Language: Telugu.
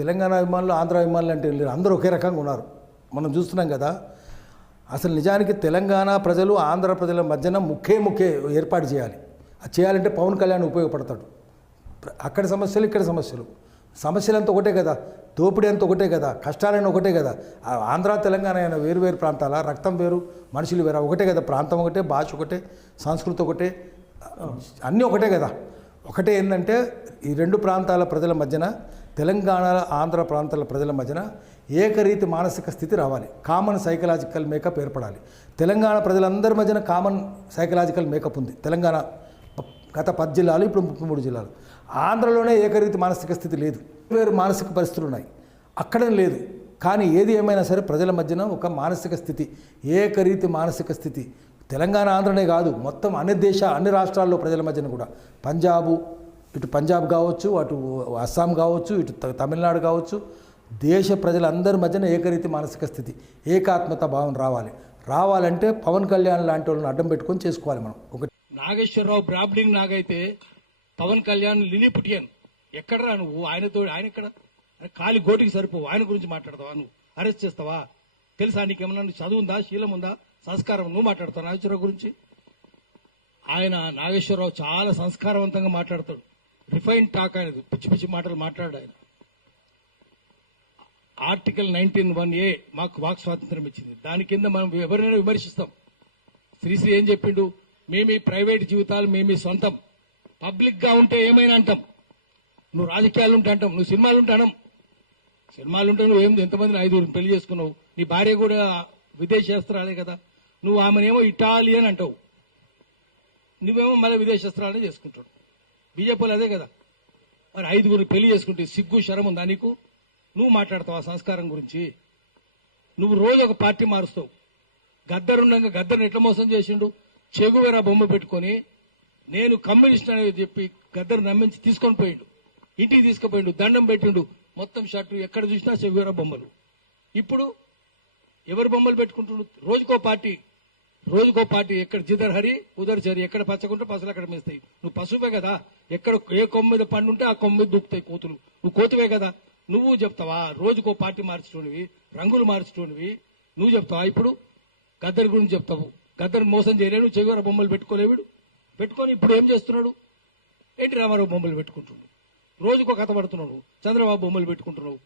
తెలంగాణ అభిమానులు ఆంధ్ర అభిమానులు అంటే లేరు, అందరూ ఒకే రకంగా ఉన్నారు. మనం చూస్తున్నాం కదా. అసలు నిజానికి తెలంగాణ ప్రజలు ఆంధ్ర ప్రజల మధ్యన ముఖ్య ఏర్పాటు చేయాలి. అది చేయాలంటే పవన్ కళ్యాణ్ ఉపయోగపడతాడు. అక్కడ సమస్యలు ఇక్కడ సమస్యలంతా ఒకటే కదా, దోపిడీ అంతా ఒకటే కదా, కష్టాలైనా ఒకటే కదా. ఆంధ్ర తెలంగాణ అయిన వేరు వేరు ప్రాంతాల, రక్తం వేరు మనుషులు వేరు, ఒకటే కదా, ప్రాంతం ఒకటే, భాష ఒకటే, సంస్కృతి ఒకటే, అన్నీ ఒకటే కదా. ఒకటే ఏంటంటే ఈ రెండు ప్రాంతాల ప్రజల మధ్యన, తెలంగాణ ఆంధ్ర ప్రాంతాల ప్రజల మధ్యన ఏకరీతి మానసిక స్థితి రావాలి. కామన్ సైకలాజికల్ మేకప్ ఏర్పడాలి. తెలంగాణ ప్రజలందరి మధ్యన కామన్ సైకలాజికల్ మేకప్ ఉంది. తెలంగాణ గత 10 జిల్లాలు, ఇప్పుడు 33 జిల్లాలు. ఆంధ్రలోనే ఏకరీతి మానసిక స్థితి లేదు, వేరు మానసిక పరిస్థితులు ఉన్నాయి, అక్కడే లేదు. కానీ ఏది ఏమైనా సరే ప్రజల మధ్యన ఒక మానసిక స్థితి, ఏకరీతి మానసిక స్థితి తెలంగాణ ఆంధ్రనే కాదు, మొత్తం అన్ని రాష్ట్రాల్లో ప్రజల మధ్యన కూడా, ఇటు పంజాబ్ కావచ్చు, అటు అస్సాం కావచ్చు, ఇటు తమిళనాడు కావచ్చు, దేశ ప్రజలందరి మధ్యన ఏకరీతి మానసిక స్థితి, ఏకాత్మత భావం రావాలంటే పవన్ కళ్యాణ్ లాంటి వాళ్ళని అడ్డం పెట్టుకొని చేసుకోవాలి మనం. ఒకటి నాగేశ్వరరావు బ్రాబ్లింగ్ నాగైతే పవన్ కళ్యాణ్ లిలిపుటియన్ ఎక్కడరా నువ్వు? ఆయన ఎక్కడ? కాలి గోటికి సరిపోవు, ఆయన గురించి మాట్లాడతావా? నువ్వు అరెస్ట్ చేస్తావా? తెలుసా నీకేమన్నా చదువు ఉందా, శీలం ఉందా, సంస్కారం? నువ్వు మాట్లాడతావు నాగేశ్వరరావు గురించి? నాగేశ్వరరావు చాలా సంస్కారవంతంగా మాట్లాడతాడు. రిఫైన్ టాక్ అనేది, పిచ్చి మాటలు మాట్లాడు ఆయన. ఆర్టికల్ 19(1)A మాకు వాక్ స్వాతంత్రం ఇచ్చింది. దాని కింద మనం ఎవరైనా విమర్శిస్తాం. శ్రీశ్రీ ఏం చెప్పిండు? మేమీ ప్రైవేట్ జీవితాలు మేమీ సొంతం, పబ్లిక్ గా ఉంటే ఏమైనా అంటాం. నువ్వు రాజకీయాలు ఉంటే అంటాం, నువ్వు సినిమాలు ఉంటే అనం. సినిమాలు ఉంటే నువ్వు ఎంతమందిని 5 పెళ్లి చేసుకున్నావు, నీ భార్య కూడా విదేశేస్త్రాలే కదా. నువ్వు ఆమెనేమో ఇటాలియన్ అంటావు, నువ్వేమో మళ్ళీ విదేశేస్త్రాలనే చేసుకుంటాడు. బీజేపీలు అదే కదా. మరి 5 పెళ్లి చేసుకుంటే సిగ్గు శరం ఉందా నీకు? నువ్వు మాట్లాడతావు ఆ సంస్కారం గురించి? నువ్వు రోజు ఒక పార్టీ మారుస్తావు. గద్దరుండగా గద్దర్ని ఎట్లా మోసం చేసిండు? చెగువేరా బొమ్మ పెట్టుకుని నేను కమ్యూనిస్ట్ అనేది చెప్పి గద్దరు నమ్మించి తీసుకొని పోయిండు, ఇంటికి తీసుకుపోయిండు, దండం పెట్టిండు, మొత్తం షర్టు ఎక్కడ చూసినా చెగువేరా బొమ్మలు. ఇప్పుడు ఎవరు బొమ్మలు పెట్టుకుంటుండు? రోజుకో పార్టీ. ఎక్కడ జిదర్ హరి ఉదర్ చరి, ఎక్కడ పచ్చకుంటే పసలు అక్కడ మేస్తాయి. నువ్వు పశువే కదా, ఎక్కడ ఏ కొమ్మ మీద పండు ఉంటే ఆ కొమ్మ మీద దూకుతాయి కోతులు. నువ్వు కోతువే కదా. నువ్వు చెప్తావా? రోజుకో పార్టీ మార్చుకోనివి, రంగులు మార్చుకోనివి నువ్వు చెప్తావా? ఇప్పుడు గద్దర్ గురించి చెప్తావు. గద్దర్ మోసం చేయలేడు, చెగువేరా బొమ్మలు పెట్టుకోలేవిడు. పెట్టుకొని ఇప్పుడు ఏం చేస్తున్నాడు? ఎన్టీ రామారావు బొమ్మలు పెట్టుకుంటున్నాడు, రోజుకో కథ పడుతున్నావు, చంద్రబాబు బొమ్మలు పెట్టుకుంటున్నావు.